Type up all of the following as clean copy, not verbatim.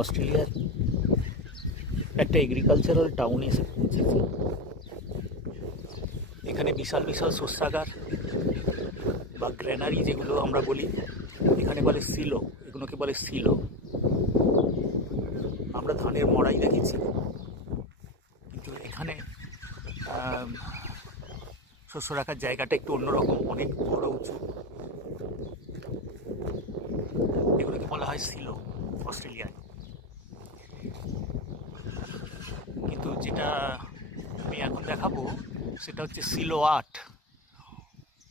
অস্ট্রেলিয়ার একটা এগ্রিকালচারাল টাউনে এসে পৌঁছেছি। এখানে বিশাল বিশাল শস্যাগার বা গ্র্যানারি যেগুলো আমরা বলি, এখানে বলে সিলো, এগুলোকে বলে সিলো। আমরা ধানের মড়াই দেখেছি, কিন্তু এখানে শস্য রাখার জায়গাটা একটু অন্যরকম, অনেক বড় উঁচু। এগুলোকে বলা হয় সিলো অস্ট্রেলিয়ায়। কিন্তু যেটা আমি এখন দেখাবো সেটা হচ্ছে সিলো আর্ট।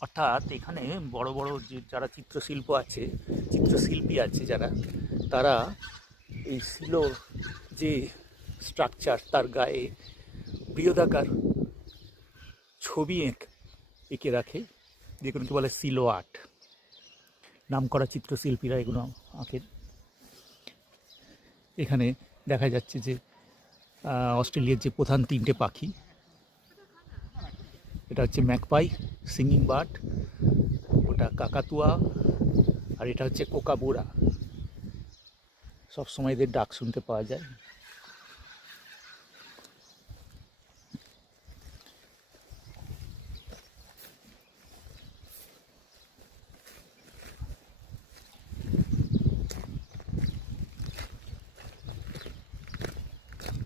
অর্থাৎ এখানে বড় বড় যে যারা চিত্রশিল্প আছে, চিত্রশিল্পী আছে যারা, তারা এই সিলোর যে স্ট্রাকচার, তার গায়ে বৃহদাকার ছবি এঁকে রাখে, যেগুলোকে বলে সিলো আর্ট। নামকরা চিত্রশিল্পীরা এগুলো আঁকেন। এখানে দেখা যাচ্ছে যে অস্ট্রেলিয়ার যে প্রধান তিনটে পাখি, এটা হচ্ছে ম্যাকপাই, সিঙ্গিং বার্ড, ওটা কাকাতুয়া, আর এটা হচ্ছে কোকাবুরা। সবসময় এদের ডাক শুনতে পাওয়া যায়।